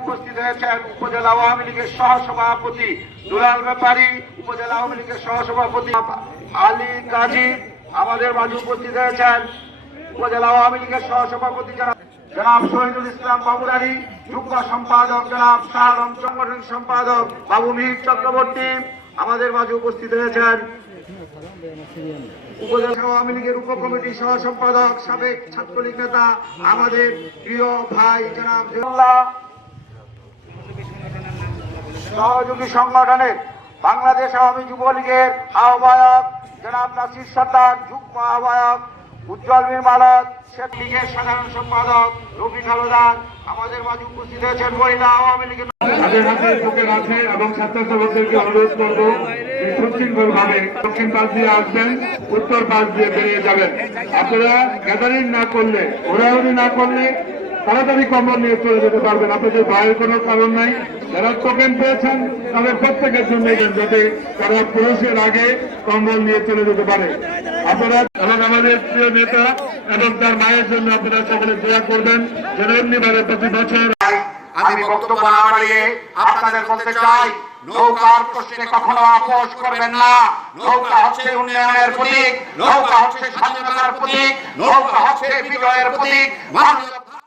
উপস্থিত হয়েছেন উপজেলা আওয়ামী লীগের সহসভাপতি দুলাল ব্যাপারী, উপজেলা আওয়ামী লীগের আলী কাজী, আমাদের মাঝে উপস্থিত হয়েছেন উপজেলা আওয়ামী লীগের সহসভাপতি জনাব শহীদুল ইসলাম বাবুরারি সম্পাদক জনাব শাহ আলম সংগঠন সম্পাদক বাবু মিহির চক্রবর্তী, আমাদের মাঝে উপস্থিত হয়েছেন উপজেলা আওয়ামী লীগের উপকমিটির সহ সম্পাদক সাবেক ছাত্রলীগ নেতা, আমাদের প্রিয় ভাই জনাব জুল্লাহ সহযোগী সংগঠনের বাংলাদেশ আওয়ামী যুবলীগের আহ্বায়ক জনাব নাসির সর্দার, যুগ্ম আহ্বায়ক উজ্জ্বল মীর মালক শেখ লীগের সাধারণ সম্পাদক রবি হালদার, আমাদের মাঝে উপস্থিত হয়েছেন মহিলা আওয়ামী লীগের এবং দিয়ে আসবেন, উত্তর দিয়ে বেরিয়ে যাবেন। আপনারা গ্যাদারিং না করলে ওড়াউড়ি না করলে তাড়াতাড়ি কম্বল নিয়ে চলে যেতে পারবেন। আপনাদের ভয়ের কোনো কারণ নাই, যারা টোকেন পেয়েছেন, তাদের প্রত্যেকের জন্য যাতে তারা পুরুষের আগে কম্বল নিয়ে চলে যেতে পারে। আপনারা এবং আমাদের প্রিয় নেতা এবং তার মায়ের জন্য আপনারা সকলে দোয়া করবেন, যেন এমনিভাবে প্রতি বছর আমি বক্তব্য না বাড়িয়ে আপনাদের বলতে চাই নৌকার প্রশ্নে কখনো আপোষ করবেন না। নৌকা হচ্ছে উন্নয়নের প্রতীক, নৌকা হচ্ছে স্বাধীনতার প্রতীক, নৌকা হচ্ছে বিজয়ের প্রতীক।